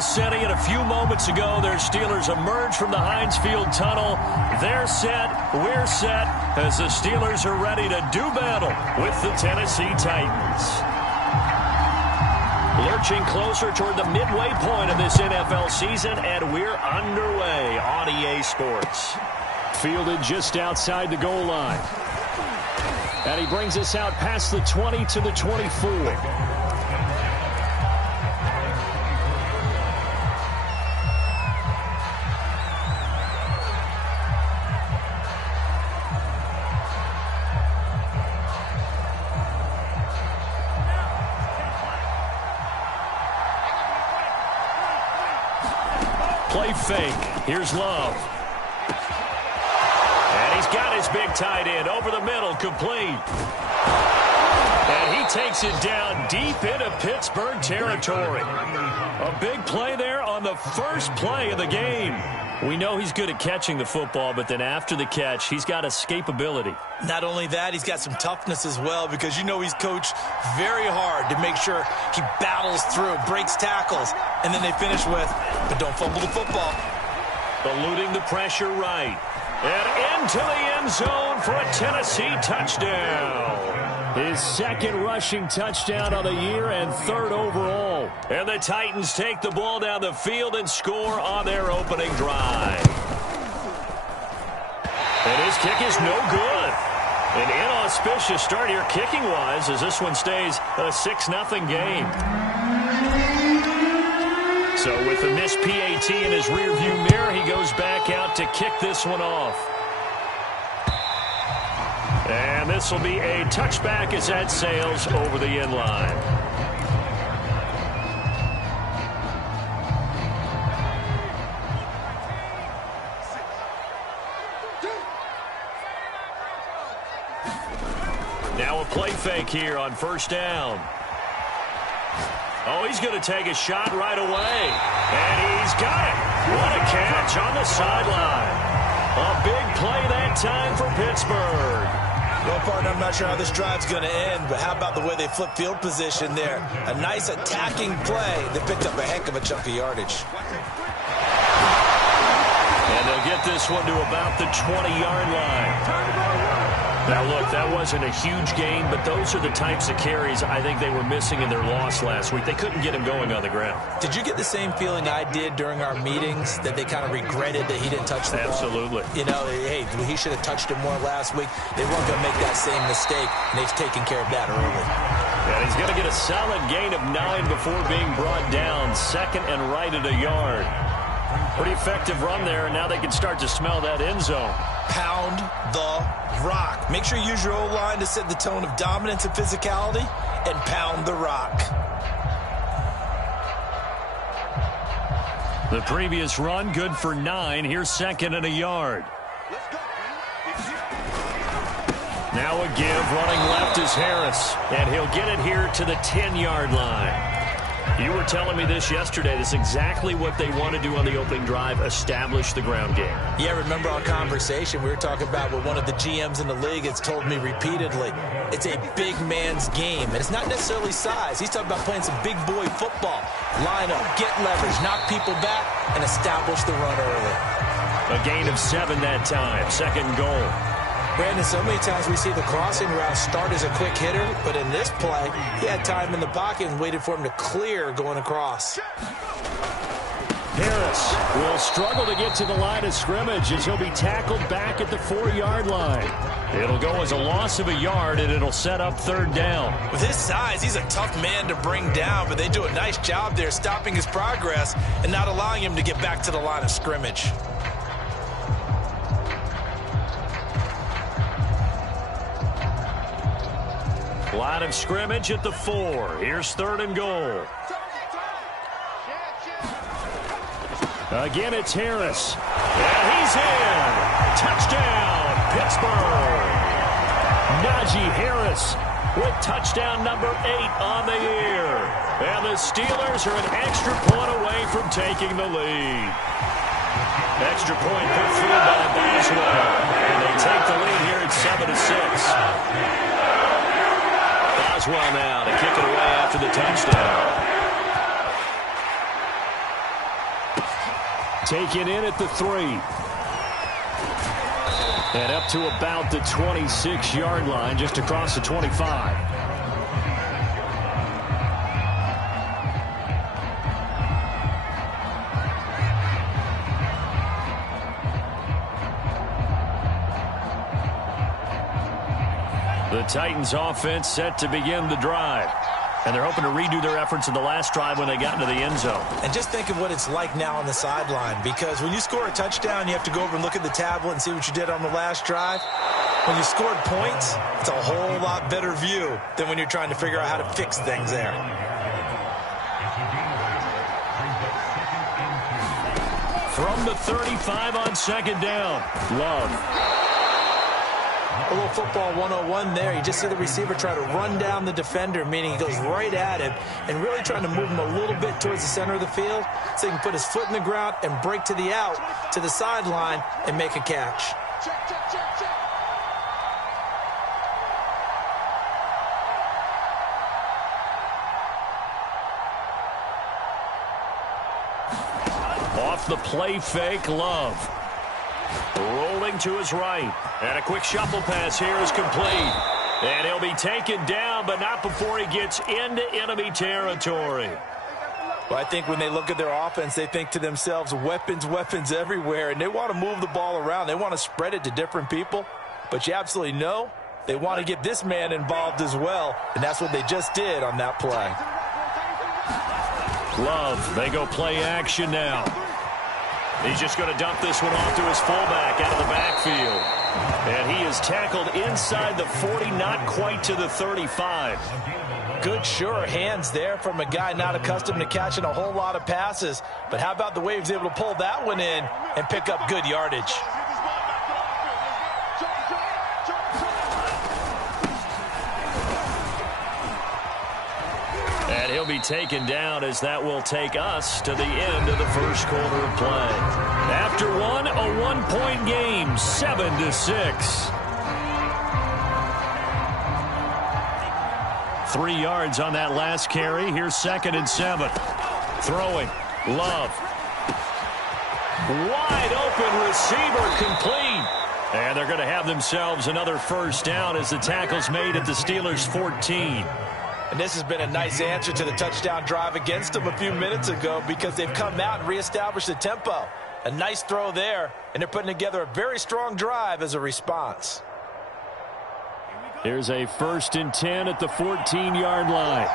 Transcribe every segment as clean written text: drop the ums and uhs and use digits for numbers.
whistle setting, and a few moments ago, their Steelers emerged from the Heinz Field tunnel. They're set, we're set, as the Steelers are ready to do battle with the Tennessee Titans. Lurching closer toward the midway point of this NFL season, and we're underway on EA Sports. Fielded just outside the goal line. And he brings us out past the 20 to the 24. Play fake. Here's Love. And he's got his big tight end over the middle, complete. And he takes it down deep into Pittsburgh territory. A big play there on the first play of the game. We know he's good at catching the football, but then after the catch, he's got escapability. Not only that, he's got some toughness as well, because you know he's coached very hard to make sure he battles through, breaks tackles, and then they finish with, but don't fumble the football. Eluding the pressure right. And into the end zone for a Tennessee touchdown. His second rushing touchdown of the year and third overall. And the Titans take the ball down the field and score on their opening drive. And his kick is no good. An inauspicious start here kicking-wise as this one stays a 6-0 game. So with the missed PAT in his rearview mirror, he goes back out to kick this one off. And this will be a touchback as that sails over the end line. Now a play fake here on first down. Oh, he's going to take a shot right away. And he's got it. What a catch on the sideline. A big play that time for Pittsburgh. Well, partner, I'm not sure how this drive's going to end, but how about the way they flip field position there? A nice attacking play that picked up a heck of a chunk of yardage. And they'll get this one to about the 20-yard line. Now, look, that wasn't a huge gain, but those are the types of carries I think they were missing in their loss last week. They couldn't get him going on the ground. Did you get the same feeling I did during our meetings, that they kind of regretted that he didn't touch the ball? Absolutely. You know, hey, he should have touched him more last week. They weren't going to make that same mistake, and they've taken care of that early. And he's going to get a solid gain of 9 before being brought down. Second and right at a yard. Pretty effective run there, and now they can start to smell that end zone. Pound the rock. Make sure you use your O-line to set the tone of dominance and physicality, and pound the rock. The previous run, good for 9. Here's second and a yard. Now a give. Running left is Harris, and he'll get it here to the 10-yard line. You were telling me this yesterday. This is exactly what they want to do on the opening drive, establish the ground game. Yeah, remember our conversation? We were talking about what one of the GMs in the league has told me repeatedly. It's a big man's game, and it's not necessarily size. He's talking about playing some big boy football. Line up, get leverage, knock people back, and establish the run early. A gain of 7 that time. Second and goal. Brandon, so many times we see the crossing route start as a quick hitter, but in this play, he had time in the pocket and waited for him to clear going across. Harris will struggle to get to the line of scrimmage as he'll be tackled back at the 4-yard line. It'll go as a loss of a yard, and it'll set up third down. With his size, he's a tough man to bring down, but they do a nice job there stopping his progress and not allowing him to get back to the line of scrimmage. Line of scrimmage at the 4. Here's third and goal. Again, it's Harris. And he's in. Touchdown, Pittsburgh. Najee Harris with touchdown number 8 on the year. And the Steelers are an extra point away from taking the lead. Extra point put through by Boswell. And they take the lead here at 7-6. Boswell now to kick it away after the touchdown. Taken in at the 3. And up to about the 26-yard line, just across the 25. The Titans offense set to begin the drive. And they're hoping to redo their efforts in the last drive when they got into the end zone. And just think of what it's like now on the sideline, because when you score a touchdown, you have to go over and look at the tablet and see what you did on the last drive. When you scored points, it's a whole lot better view than when you're trying to figure out how to fix things there. From the 35 on second down, Love. A little football 101 there. You just see the receiver try to run down the defender, meaning he goes right at him and really trying to move him a little bit towards the center of the field so he can put his foot in the ground and break to the out, to the sideline, and make a catch. Off the play fake, Love. Rolling to his right. And a quick shuffle pass here is complete. And he'll be taken down, but not before he gets into enemy territory. Well, I think when they look at their offense, they think to themselves, weapons, weapons everywhere. And they want to move the ball around. They want to spread it to different people. But you absolutely know they want to get this man involved as well. And that's what they just did on that play. Love, they go play action now. He's just going to dump this one off to his fullback out of the backfield. And he is tackled inside the 40, not quite to the 35. Good, sure hands there from a guy not accustomed to catching a whole lot of passes. But how about the way he was able to pull that one in and pick up good yardage? And he'll be taken down as that will take us to the end of the first quarter of play. After one, a one-point game, 7-6. 3 yards on that last carry. Here's 2nd and 7. Throwing. Love. Wide open receiver, complete. And they're going to have themselves another first down as the tackle's made at the Steelers' 14. And this has been a nice answer to the touchdown drive against them a few minutes ago because they've come out and reestablished the tempo. A nice throw there, and they're putting together a very strong drive as a response. Here's a 1st and 10 at the 14-yard line.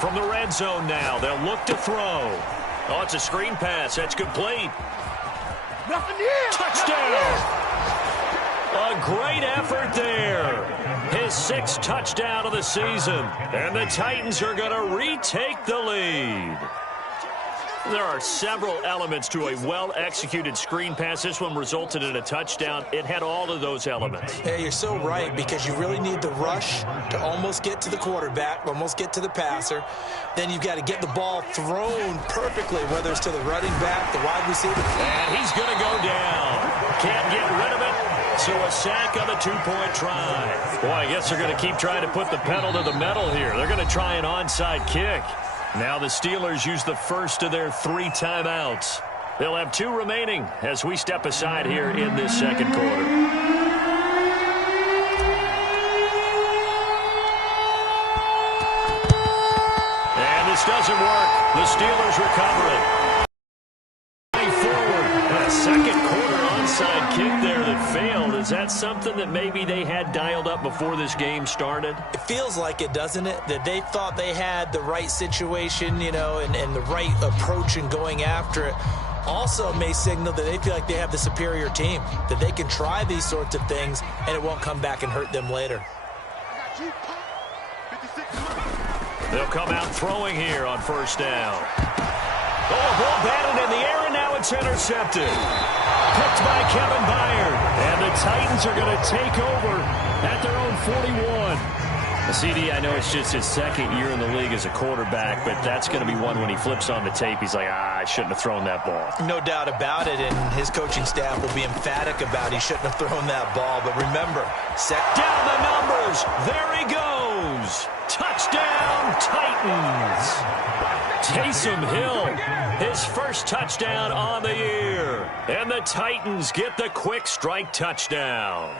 From the red zone now, they'll look to throw. Oh, it's a screen pass. That's complete. Touchdown! A great effort there. His 6th touchdown of the season. And the Titans are going to retake the lead. There are several elements to a well-executed screen pass. This one resulted in a touchdown. It had all of those elements. Hey, you're so right, because you really need the rush to almost get to the quarterback, almost get to the passer. Then you've got to get the ball thrown perfectly, whether it's to the running back, the wide receiver. And he's going to go down. Can't get rid of it. So a sack on the 2-point try. Boy, I guess they're going to keep trying to put the pedal to the metal here. They're going to try an onside kick. Now the Steelers use the first of their 3 timeouts. They'll have 2 remaining as we step aside here in this second quarter. And this doesn't work. The Steelers recover it. Forward. And a second quarter onside kick there that failed. Is that something that maybe they had dialed up before this game started? It feels like it, doesn't it? That they thought they had the right situation, you know, and the right approach in going after it. Also may signal that they feel like they have the superior team, that they can try these sorts of things and it won't come back and hurt them later. They'll come out throwing here on first down. Oh, a ball batted in the air, and now it's intercepted. Picked by Kevin Byard. And the Titans are going to take over at their own 41. CD, I know it's just his 2nd year in the league as a quarterback, but that's going to be one when he flips on the tape, he's like, I shouldn't have thrown that ball. No doubt about it, and his coaching staff will be emphatic about he shouldn't have thrown that ball. But remember, down the numbers. There he goes. Touchdown, Titans. Taysom Hill, his first touchdown on the year. And the Titans get the quick strike touchdown.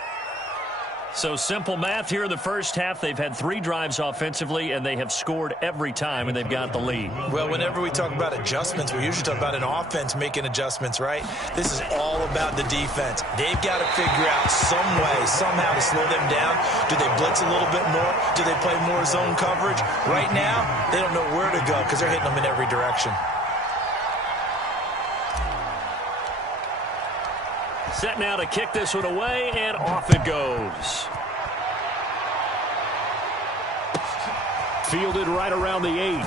So simple math here in the first half. They've had 3 drives offensively, and they have scored every time, and they've got the lead. Well, whenever we talk about adjustments, we usually talk about an offense making adjustments, right? This is all about the defense. They've got to figure out some way, somehow to slow them down. Do they blitz a little bit more? Do they play more zone coverage? Right now, they don't know where to go because they're hitting them in every direction. Set now to kick this one away, and off it goes. Fielded right around the 8.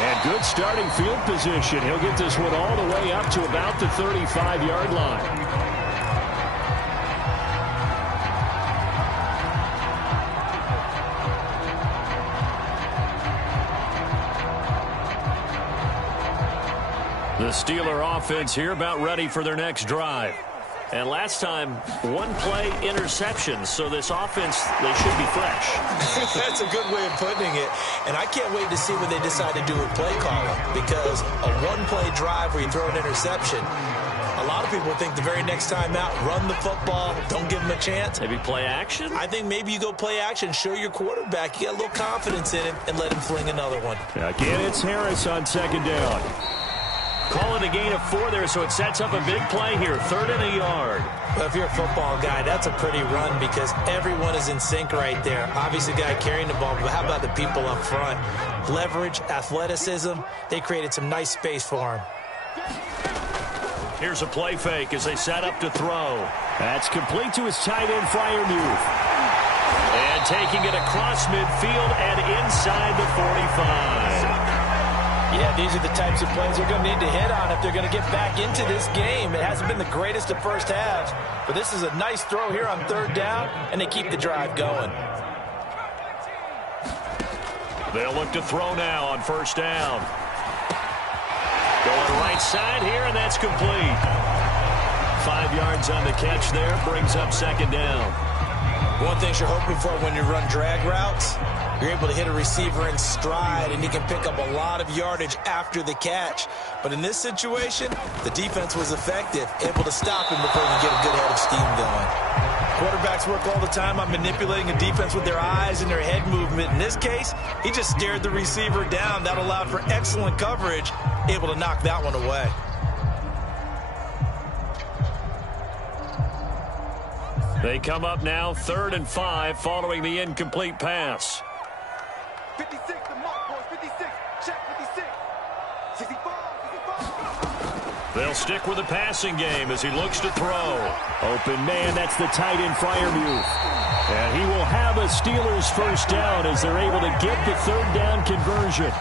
And good starting field position. He'll get this one all the way up to about the 35-yard line. The Steeler offense here about ready for their next drive. And last time, 1-play interception. So this offense, they should be fresh. That's a good way of putting it. And I can't wait to see what they decide to do with play calling. Because a 1-play drive where you throw an interception, a lot of people think the very next time out, run the football, don't give them a chance. Maybe play action? I think maybe you go play action, show your quarterback you got a little confidence in him, and let him fling another one. Again, it's Harris on second down. Call it a gain of 4 there, so it sets up a big play here. 3rd and a yard. Well, if you're a football guy, that's a pretty run because everyone is in sync right there. Obviously, the guy carrying the ball, but how about the people up front? Leverage, athleticism, they created some nice space for him. Here's a play fake as they set up to throw. That's complete to his tight end, Freiermuth. And taking it across midfield and inside the 45. Yeah, these are the types of plays they're going to need to hit on if they're going to get back into this game. It hasn't been the greatest of first halves, but this is a nice throw here on 3rd down, and they keep the drive going. They'll look to throw now on 1st down. Going right side here, and that's complete. 5 yards on the catch there, brings up 2nd down. One thing you're hoping for when you run drag routes, you're able to hit a receiver in stride, and he can pick up a lot of yardage after the catch. But in this situation, the defense was effective, able to stop him before he could get a good head of steam going. Quarterbacks work all the time on manipulating a defense with their eyes and their head movement. In this case, he just stared the receiver down. That allowed for excellent coverage, able to knock that one away. They come up now 3rd and 5 following the incomplete pass. 56, the mark, boys. 56. Check 56. 65. They'll stick with the passing game as he looks to throw. Open man, that's the tight end, Freiermuth. And he will have a Steelers 1st down as they're able to get the 3rd down conversion.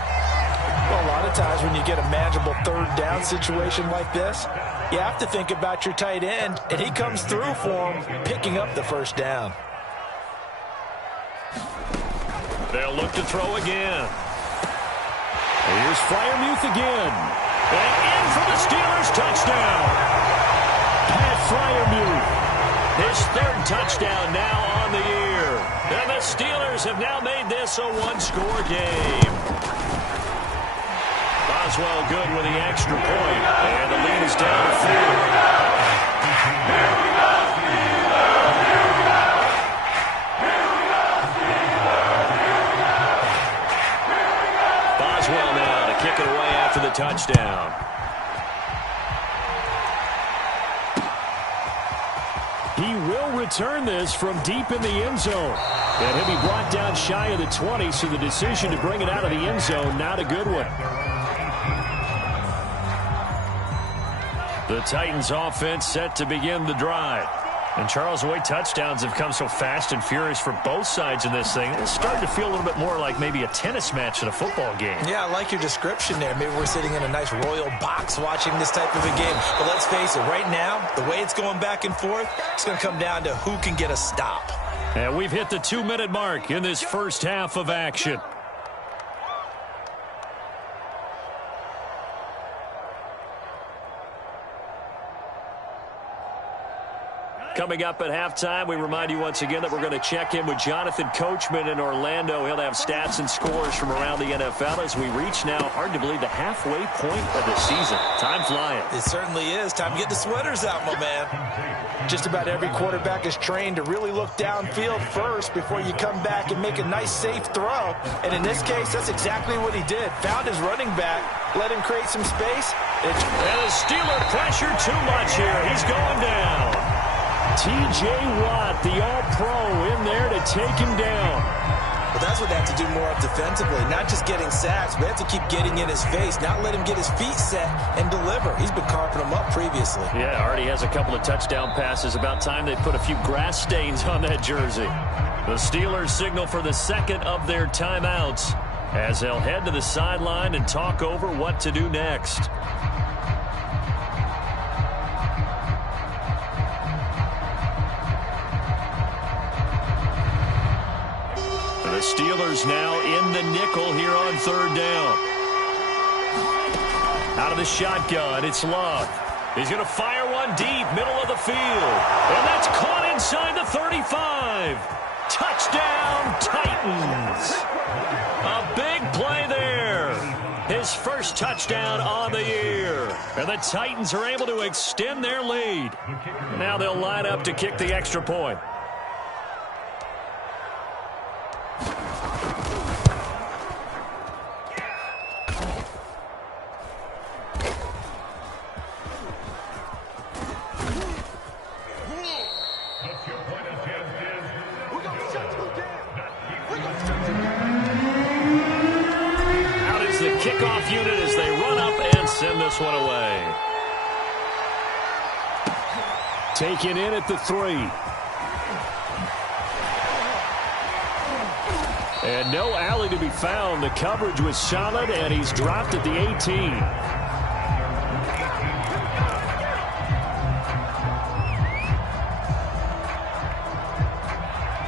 Well, a lot of times when you get a manageable 3rd down situation like this, you have to think about your tight end, and he comes through for him, picking up the 1st down. They'll look to throw again. Here's Freiermuth again. And in for the Steelers touchdown. Pat Freiermuth, his 3rd touchdown now on the year. And the Steelers have now made this a 1-score game. Boswell good with the extra point. And the lead is down to 4. Kick it away after the touchdown. He will return this from deep in the end zone. And he'll be brought down shy of the 20, so the decision to bring it out of the end zone, not a good one. The Titans offense set to begin the drive. And Charles, the way touchdowns have come so fast and furious for both sides in this thing, it's starting to feel a little bit more like maybe a tennis match than a football game. Yeah, I like your description there. Maybe we're sitting in a nice royal box watching this type of a game. But let's face it, right now, the way it's going back and forth, it's going to come down to who can get a stop. And we've hit the 2-minute mark in this first half of action. Coming up at halftime, we remind you once again that we're going to check in with Jonathan Coachman in Orlando. He'll have stats and scores from around the NFL as we reach now, hard to believe, the halfway point of the season. Time flying. It certainly is. Time to get the sweaters out, my man. Just about every quarterback is trained to really look downfield first before you come back and make a nice, safe throw. And in this case, that's exactly what he did. Found his running back, let him create some space. And the Steeler pressure too much here. He's going down. T.J. Watt, the All-Pro, in there to take him down. Well, that's what they have to do more of defensively. Not just getting sacks, but they have to keep getting in his face, not let him get his feet set and deliver. He's been carving them up previously. Yeah, already has a couple of touchdown passes. About time they put a few grass stains on that jersey. The Steelers signal for the second of their timeouts as they'll head to the sideline and talk over what to do next. The Steelers now in the nickel here on third down. Out of the shotgun, it's Love. He's going to fire one deep, middle of the field. And that's caught inside the 35. Touchdown, Titans. A big play there. His first touchdown on the year. And the Titans are able to extend their lead. Now they'll line up to kick the extra point. Kickoff unit as they run up and send this one away. Taken in at the 3. And no alley to be found. The coverage was solid, and he's dropped at the 18.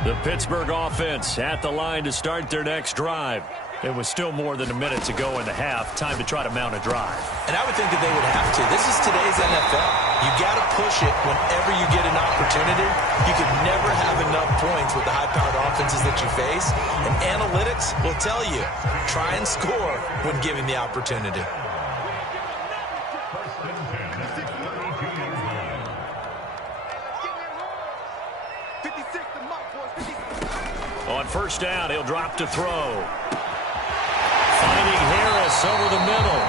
The Pittsburgh offense at the line to start their next drive. It was still more than a minute to go in the half. Time to try to mount a drive. And I would think that they would have to. This is today's NFL. You got to push it whenever you get an opportunity. You can never have enough points with the high-powered offenses that you face. And analytics will tell you, try and score when given the opportunity. On first down, he'll drop to throw. Finding Harris over the middle.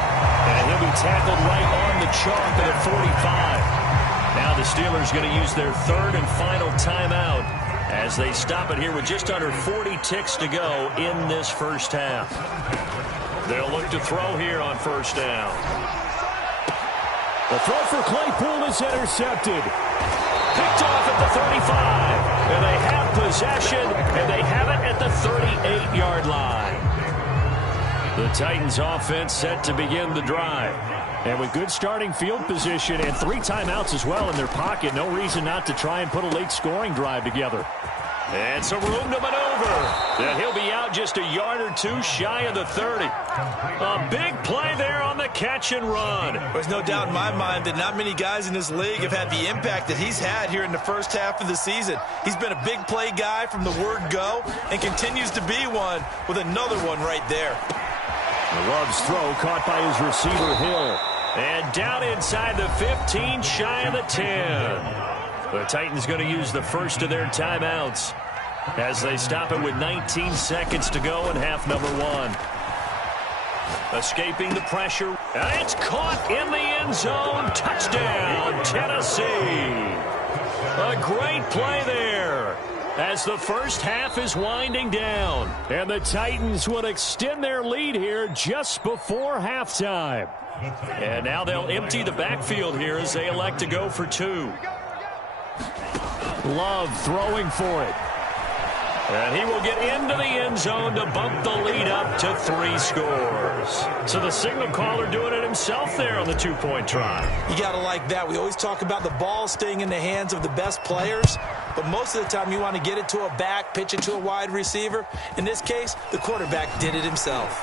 And he'll be tackled right on the chalk at 45. Now the Steelers going to use their third and final timeout as they stop it here with just under 40 ticks to go in this first half. They'll look to throw here on first down. The throw for Claypool is intercepted. Picked off at the 35. And they have possession, and they have it at the 38-yard line. The Titans offense set to begin the drive. And with good starting field position and 3 timeouts as well in their pocket, no reason not to try and put a late scoring drive together. And some room to maneuver. And he'll be out just a yard or 2 shy of the 30. A big play there on the catch and run. There's no doubt in my mind that not many guys in this league have had the impact that he's had here in the first half of the season. He's been a big play guy from the word go and continues to be one with another one right there. Love's throw caught by his receiver, Hill. And down inside the 15, shy of the 10. The Titans going to use the first of their timeouts as they stop it with 19 seconds to go in half number 1. Escaping the pressure. And it's caught in the end zone. Touchdown, Tennessee. A great play there as the first half is winding down. And the Titans will extend their lead here just before halftime. And now they'll empty the backfield here as they elect to go for 2. Love throwing for it. And he will get into the end zone to bump the lead up to 3 scores. So the signal caller doing it himself there on the 2-point try. You got to like that. We always talk about the ball staying in the hands of the best players, but most of the time you want to get it to a back, pitch it to a wide receiver. In this case, the quarterback did it himself.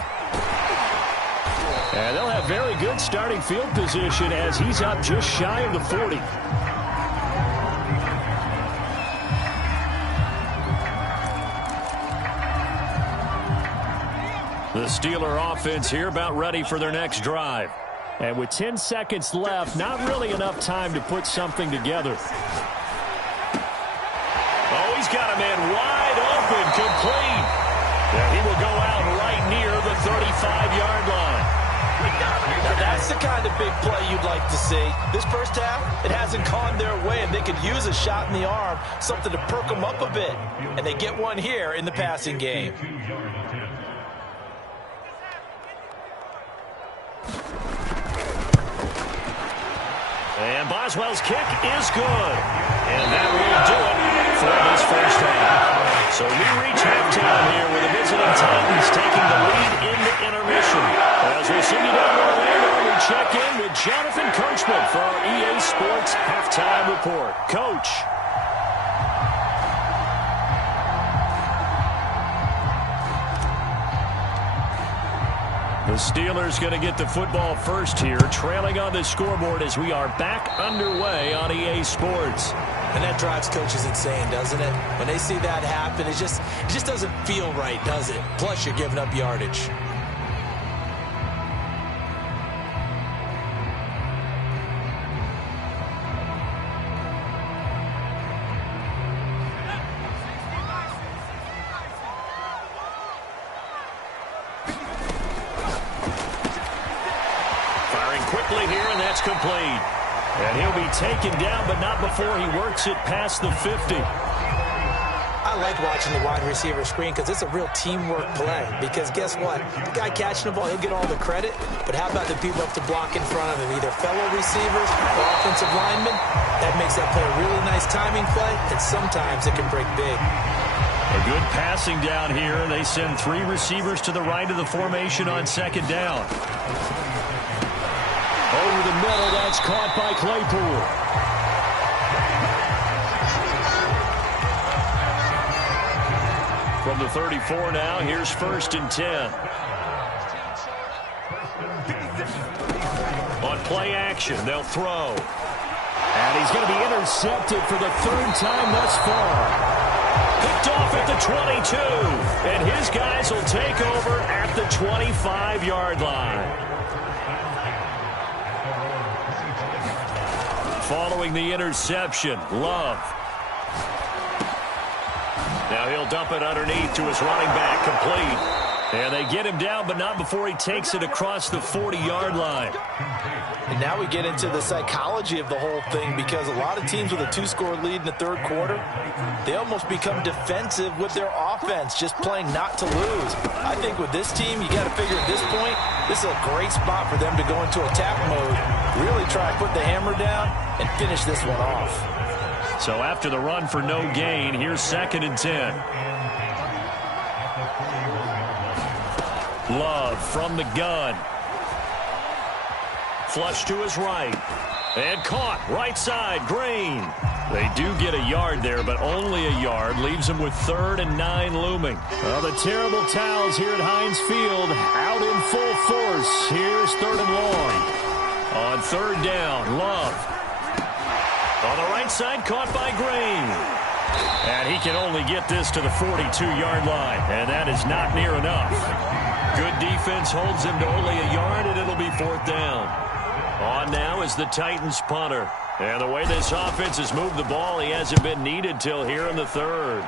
And they'll have very good starting field position as he's up just shy of the 40. The Steeler offense here about ready for their next drive. And with 10 seconds left, not really enough time to put something together. Oh, he's got a man wide open, complete. And he will go out right near the 35-yard line. Now that's the kind of big play you'd like to see. This first half, it hasn't gone their way, and they could use a shot in the arm, something to perk them up a bit. And they get one here in the passing game. And Boswell's kick is good. And that will do it for this first half. So we reach halftime here with the visiting Titans taking the lead into intermission. As we send you down to Orlando, we check in with Jonathan Coachman for our EA Sports Halftime Report. Coach. The Steelers going to get the football first here, trailing on the scoreboard as we are back underway on EA Sports. And that drives coaches insane, doesn't it? When they see that happen, it just doesn't feel right, does it? Plus, you're giving up yardage. Here, and that's complete. And he'll be taken down, but not before he works it past the 50. I like watching the wide receiver screen because it's a real teamwork play. Because guess what? The guy catching the ball, he'll get all the credit. But how about the people up to block in front of him? Either fellow receivers or offensive linemen. That makes that play a really nice timing play, and sometimes it can break big. A good passing down here. They send 3 receivers to the right of the formation on second down. Over the middle, that's caught by Claypool. From the 34 now, here's 1st and 10. On play action, they'll throw. And he's going to be intercepted for the 3rd time thus far. Picked off at the 22. And his guys will take over at the 25-yard line. Following the interception, Love. Now he'll dump it underneath to his running back, complete. And they get him down, but not before he takes it across the 40-yard line. And now we get into the psychology of the whole thing, because a lot of teams with a 2-score lead in the 3rd quarter, they almost become defensive with their offense, just playing not to lose. I think with this team, you got to figure at this point, this is a great spot for them to go into attack mode, really try to put the hammer down and finish this one off. So after the run for no gain, here's 2nd and 10. Love from the gun. Flush to his right. And caught right side, Green. They do get a yard there, but only a yard. Leaves them with 3rd and 9 looming. Well, the terrible towels here at Heinz Field out in full force. Here's 3rd and long. On 3rd down, Love. On the right side, caught by Green. And he can only get this to the 42-yard line, and that is not near enough. Good defense holds him to only a yard, and it'll be 4th down. On now is the Titans punter. And the way this offense has moved the ball, he hasn't been needed till here in the 3rd.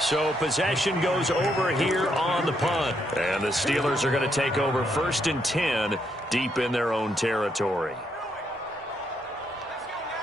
So possession goes over here on the punt. And the Steelers are going to take over 1st and 10 deep in their own territory.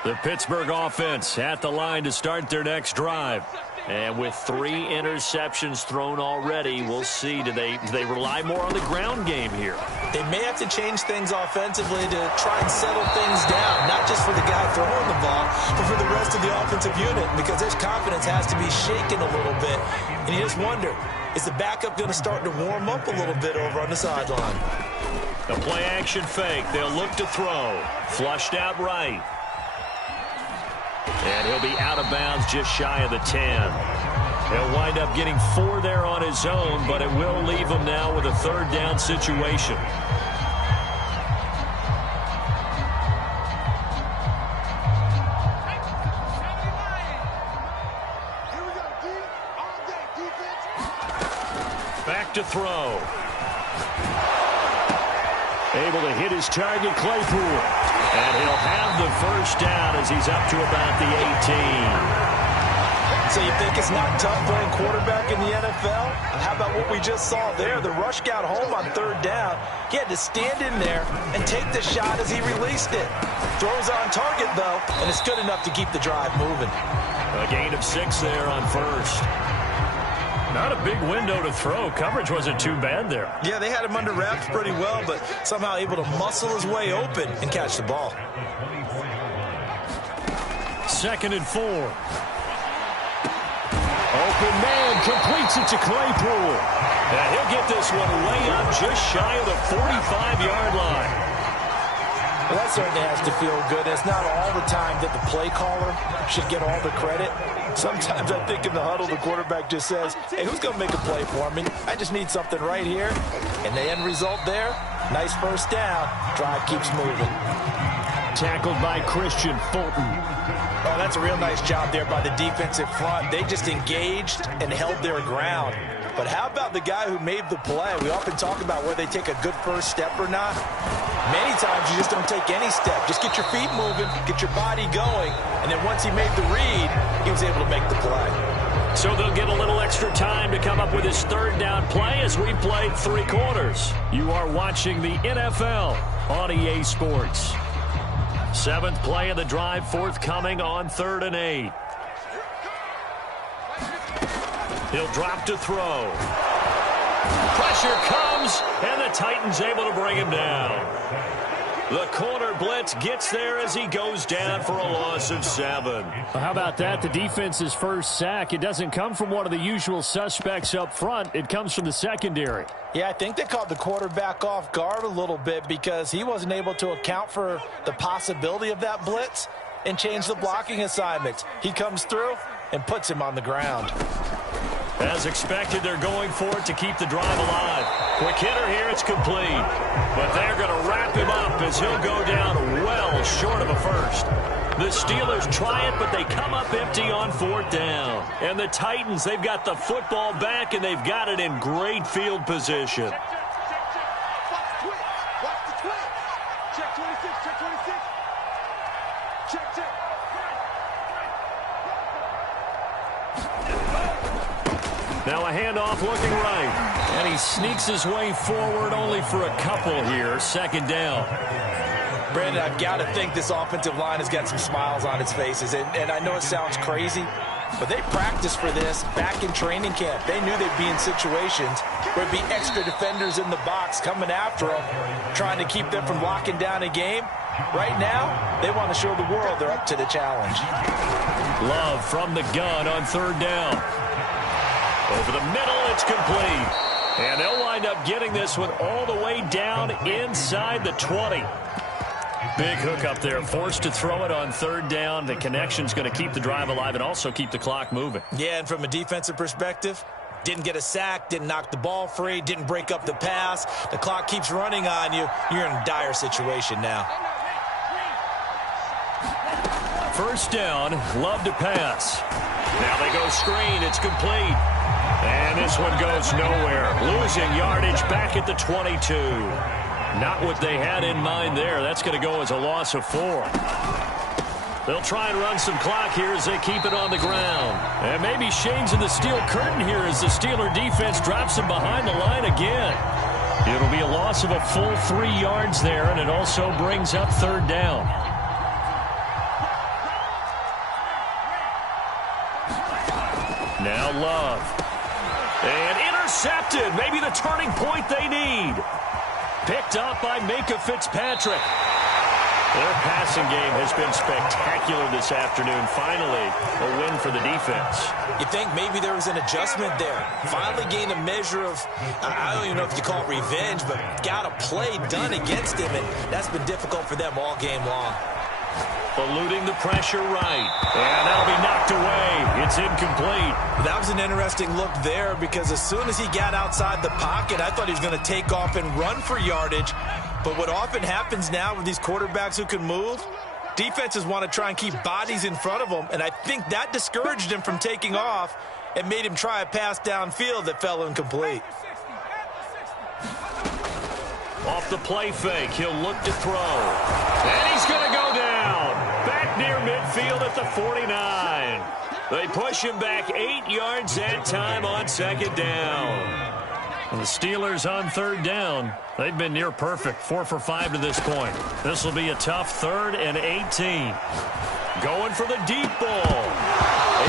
The Pittsburgh offense at the line to start their next drive. And with 3 interceptions thrown already, we'll see. Do they rely more on the ground game here? They may have to change things offensively to try and settle things down, not just for the guy throwing the ball, but for the rest of the offensive unit, because his confidence has to be shaken a little bit. And you just wonder, is the backup going to start to warm up a little bit over on the sideline? The play-action fake. They'll look to throw. Flushed out right. And he'll be out of bounds just shy of the 10. He'll wind up getting 4 there on his own, but it will leave him now with a 3rd down situation. to throw. Able to hit his target, Claypool. And he'll have the first down as he's up to about the 18. So you think it's not tough playing quarterback in the NFL? How about what we just saw there? The rush got home on third down. He had to stand in there and take the shot as he released it. Throws on target, though, and it's good enough to keep the drive moving. A gain of 6 there on first. Not a big window to throw. Coverage wasn't too bad there. Yeah, they had him under wraps pretty well, but somehow able to muscle his way open and catch the ball. 2nd and 4. Open man completes it to Claypool. And he'll get this one way up just shy of the 45-yard line. Well, that certainly has to feel good. It's not all the time that the play caller should get all the credit. Sometimes I think in the huddle, the quarterback just says, hey, who's going to make a play for me? I just need something right here. And the end result there, nice first down. Drive keeps moving. Tackled by Christian Fulton. Oh, that's a real nice job there by the defensive front. They just engaged and held their ground. But how about the guy who made the play? We often talk about whether they take a good first step or not. Many times you just don't take any step. Just get your feet moving, get your body going, and then once he made the read, he was able to make the play. So they'll get a little extra time to come up with his third down play as we've played 3 quarters. You are watching the NFL on EA Sports. 7th play of the drive forthcoming on 3rd and 8. He'll drop to throw. Pressure comes, and the Titans able to bring him down. The corner blitz gets there as he goes down for a loss of 7. Well, how about that? The defense's first sack. It doesn't come from one of the usual suspects up front. It comes from the secondary. Yeah, I think they caught the quarterback off guard a little bit because he wasn't able to account for the possibility of that blitz and change the blocking assignments. He comes through and puts him on the ground. As expected, they're going for it to keep the drive alive. Quick hitter here, it's complete. But they're going to wrap him up as he'll go down well short of a first. The Steelers try it, but they come up empty on 4th down. And the Titans, they've got the football back, and they've got it in great field position. Watch the twitch. Check 26, check 26. Check. Now a handoff looking right. And he sneaks his way forward only for a couple here. 2nd down. Brandon, I've got to think this offensive line has got some smiles on its faces. And I know it sounds crazy, but they practiced for this back in training camp. They knew they'd be in situations where there'd be extra defenders in the box coming after them, trying to keep them from locking down a game. Right now, they want to show the world they're up to the challenge. Love from the gun on 3rd down. Over the middle, it's complete. And they'll wind up getting this one all the way down inside the 20. Big hook up there, forced to throw it on 3rd down. The connection's going to keep the drive alive and also keep the clock moving. Yeah, and from a defensive perspective, didn't get a sack, didn't knock the ball free, didn't break up the pass. The clock keeps running on you. You're in a dire situation now. 1st down, Love to pass. Now they go screen, it's complete. And this one goes nowhere. Losing yardage back at the 22. Not what they had in mind there. That's going to go as a loss of 4. They'll try and run some clock here as they keep it on the ground. And maybe shades of the steel curtain here as the Steeler defense drops him behind the line again. It'll be a loss of a full 3 yards there, and it also brings up 3rd down. Now Love. And intercepted. Maybe the turning point they need. Picked up by Minkah Fitzpatrick. Their passing game has been spectacular this afternoon. Finally, a win for the defense. You think maybe there was an adjustment there. Finally gained a measure of, I don't even know if you call it revenge, but got a play done against him, and that's been difficult for them all game long. Eluding the pressure right. And that'll be knocked away. It's incomplete. That was an interesting look there because as soon as he got outside the pocket, I thought he was going to take off and run for yardage. But what often happens now with these quarterbacks who can move, defenses want to try and keep bodies in front of them, and I think that discouraged him from taking off and made him try a pass downfield that fell incomplete. Off the play fake, he'll look to throw. And he's going to go down. Back near midfield at the 49. They push him back 8 yards that time on second down. And the Steelers on third down. They've been near perfect, 4 for 5 to this point. This will be a tough 3rd and 18. Going for the deep ball.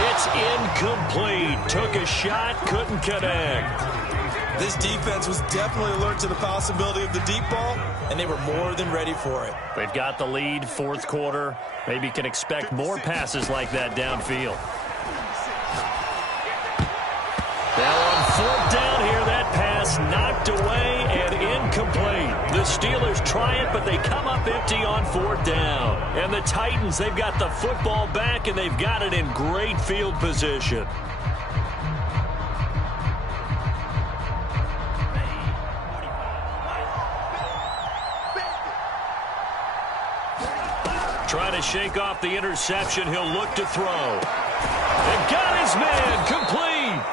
It's incomplete. Took a shot, couldn't connect. This defense was definitely alert to the possibility of the deep ball, and they were more than ready for it. They've got the lead, fourth quarter. Maybe can expect more passes like that downfield. Now on fourth down here, that pass knocked away and incomplete. The Steelers try it, but they come up empty on fourth down. And the Titans, they've got the football back, and they've got it in great field position. Trying to shake off the interception. He'll look to throw. And got his man complete.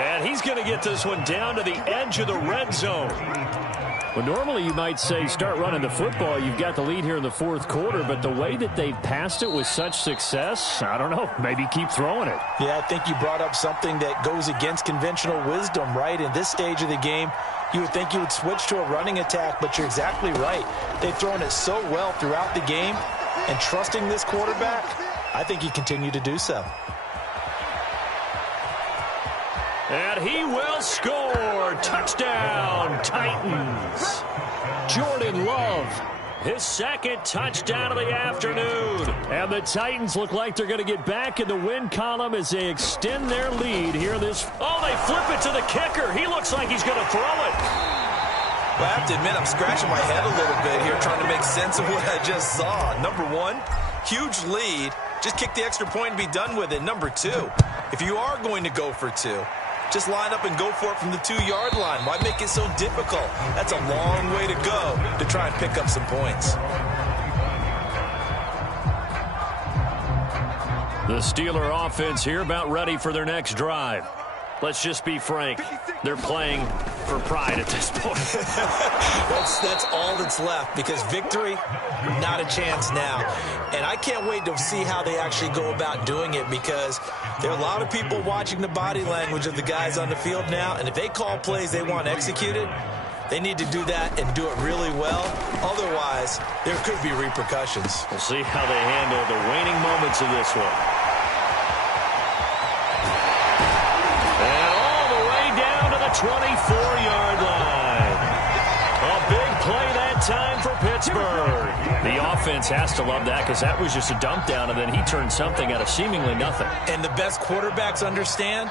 And he's going to get this one down to the edge of the red zone. Well, normally you might say start running the football. You've got the lead here in the fourth quarter, but the way that they've passed it with such success, I don't know, maybe keep throwing it. Yeah, I think you brought up something that goes against conventional wisdom, right? In this stage of the game, you would think you would switch to a running attack, but you're exactly right. They've thrown it so well throughout the game, and trusting this quarterback, I think you continue to do so. And he will score. Touchdown, Titans. Jordan Love, his second touchdown of the afternoon. And the Titans look like they're going to get back in the win column as they extend their lead here. Oh, they flip it to the kicker. He looks like he's going to throw it. Well, I have to admit, I'm scratching my head a little bit here trying to make sense of what I just saw. Number one, huge lead. Just kick the extra point and be done with it. Number two, if you are going to go for two, just line up and go for it from the 2-yard line. Why make it so difficult? That's a long way to go to try and pick up some points. The Steeler offense here about ready for their next drive. Let's just be frank. They're playing for pride at this point. That's all that's left, because victory, not a chance now. And I can't wait to see how they actually go about doing it, because there are a lot of people watching the body language of the guys on the field now, and if they call plays they want executed, they need to do that and do it really well. Otherwise, there could be repercussions. We'll see how they handle the waning moments of this one. And all the way down to the 24-yard line. A big play that time for Pittsburgh. The offense has to love that, because that was just a dump down, and then he turned something out of seemingly nothing. And the best quarterbacks understand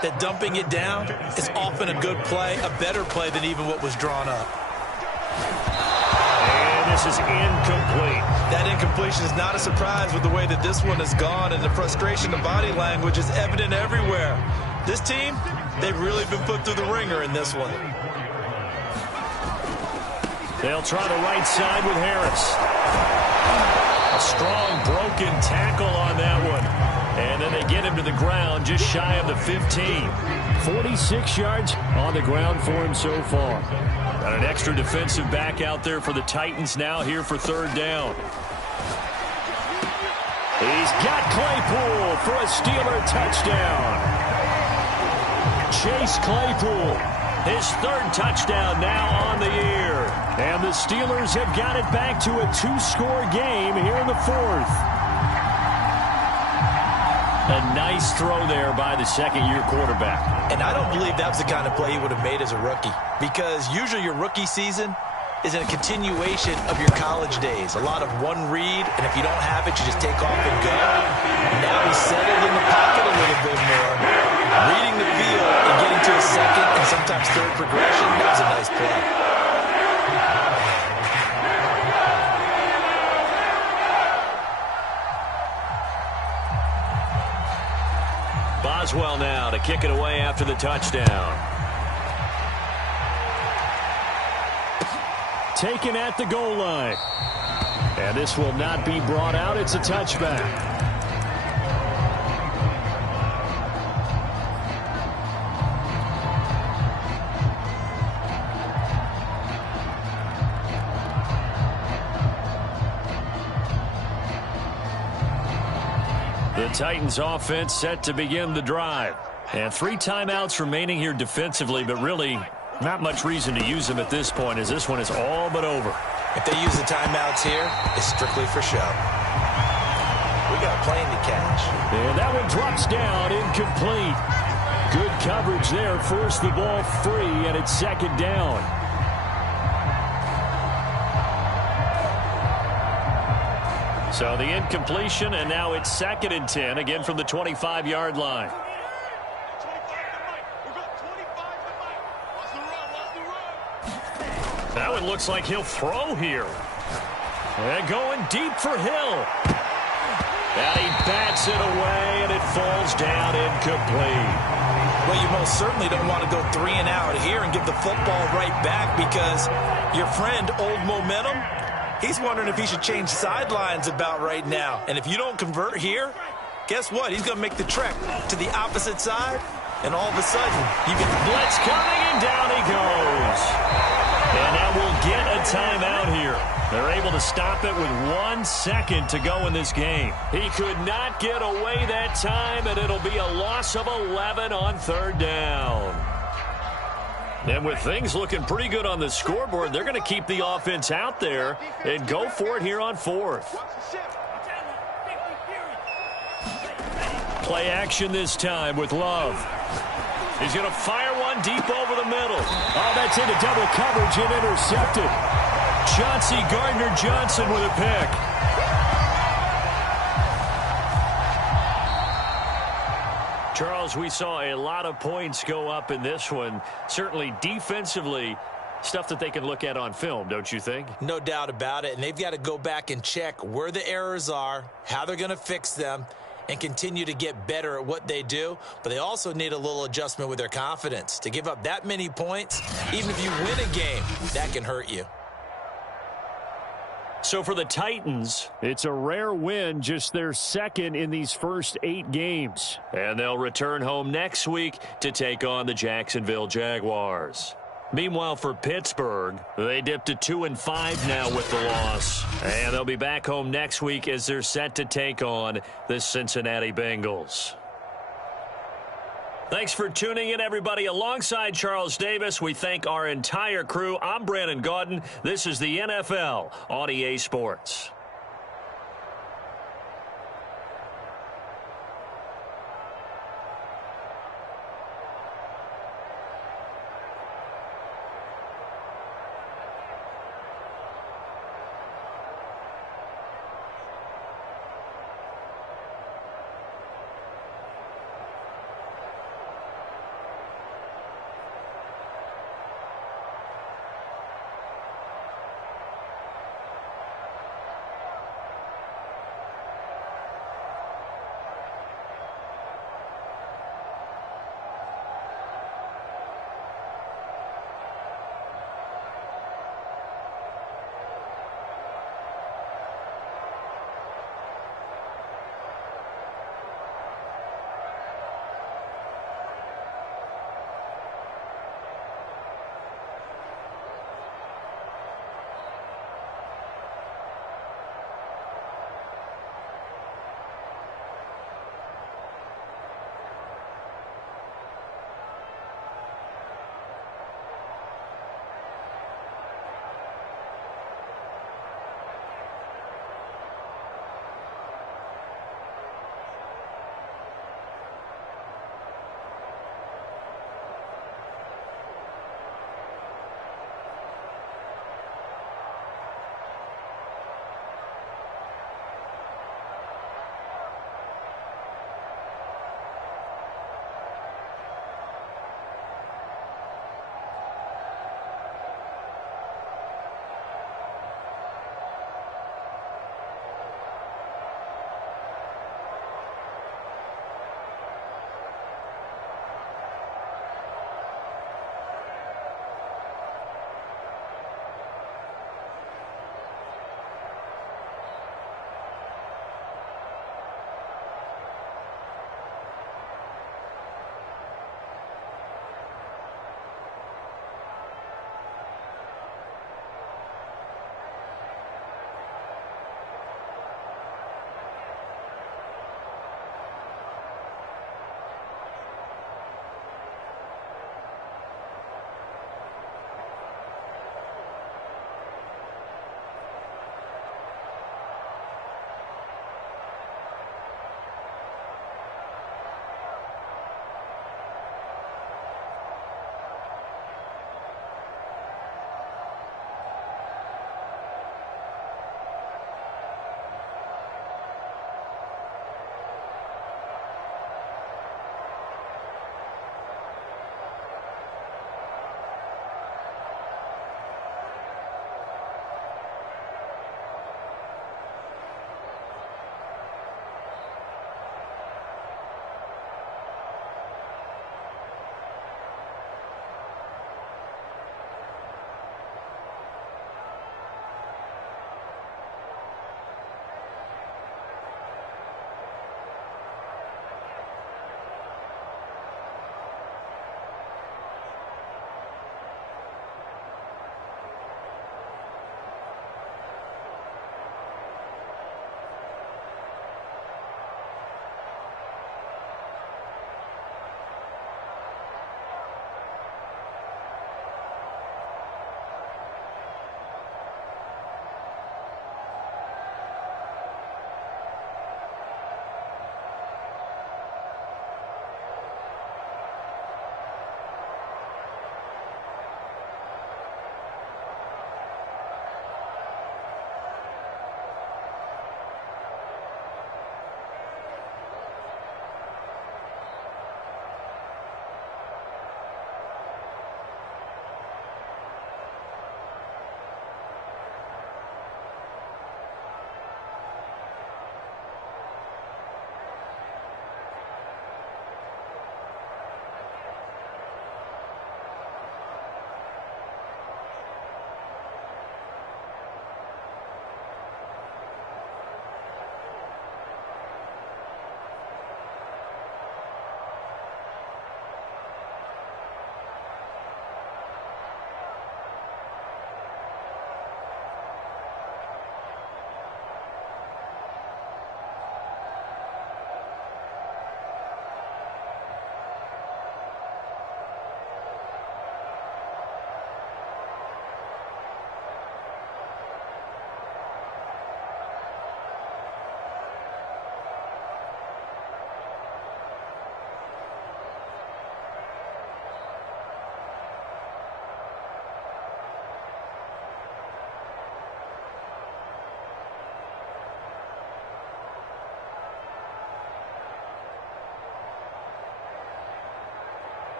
that dumping it down is often a good play, a better play than even what was drawn up. And this is incomplete. That incompletion is not a surprise with the way that this one has gone, and the frustration of body language is evident everywhere. This team, they've really been put through the ringer in this one. They'll try the right side with Harris. A strong broken tackle on that one. And then they get him to the ground just shy of the 15. 46 yards on the ground for him so far. Got an extra defensive back out there for the Titans now here for third down. He's got Claypool for a Steeler touchdown. Chase Claypool, his third touchdown now on the year. And the Steelers have got it back to a 2-score game here in the fourth. A nice throw there by the second-year quarterback. And I don't believe that was the kind of play he would have made as a rookie, because usually your rookie season is in a continuation of your college days. A lot of one read, and if you don't have it, you just take off and go. Now he's settled in the pocket a little bit more, reading the field and getting to a second and sometimes third progression. That was a nice play. Boswell now to kick it away after the touchdown. Taken at the goal line. And this will not be brought out. It's a touchback. Titans offense set to begin the drive. And 3 timeouts remaining here defensively, but really not much reason to use them at this point as this one is all but over. If they use the timeouts here, it's strictly for show. We got a plane to catch. And that one drops down, incomplete. Good coverage there, forced the ball free, and it's 2nd down. So the incompletion, and now it's 2nd and 10, again from the 25-yard line. That one looks like he'll throw here. And going deep for Hill. And he bats it away, and it falls down incomplete. Well, you most certainly don't want to go 3 and out here and give the football right back because your friend, Old Momentum, he's wondering if he should change sidelines about right now. And if you don't convert here, guess what? He's going to make the trek to the opposite side, and all of a sudden, you get the blitz coming, and down he goes. And now we'll get a timeout here. They're able to stop it with 1 second to go in this game. He could not get away that time, and it'll be a loss of 11 on 3rd down. And with things looking pretty good on the scoreboard, they're going to keep the offense out there and go for it here on 4th. Play action this time with Love. He's going to fire one deep over the middle. Oh, that's into double coverage and intercepted. Chauncey Gardner-Johnson with a pick. Charles, we saw a lot of points go up in this one. Certainly defensively, stuff that they can look at on film, don't you think? No doubt about it. And they've got to go back and check where the errors are, how they're going to fix them, and continue to get better at what they do. But they also need a little adjustment with their confidence. To give up that many points, even if you win a game, that can hurt you. So for the Titans, it's a rare win, just their 2nd in these first 8 games. And they'll return home next week to take on the Jacksonville Jaguars. Meanwhile, for Pittsburgh, they dipped to 2-5 now with the loss. And they'll be back home next week as they're set to take on the Cincinnati Bengals. Thanks for tuning in, everybody. Alongside Charles Davis, we thank our entire crew. I'm Brandon Gaudin. This is the NFL on EA Sports.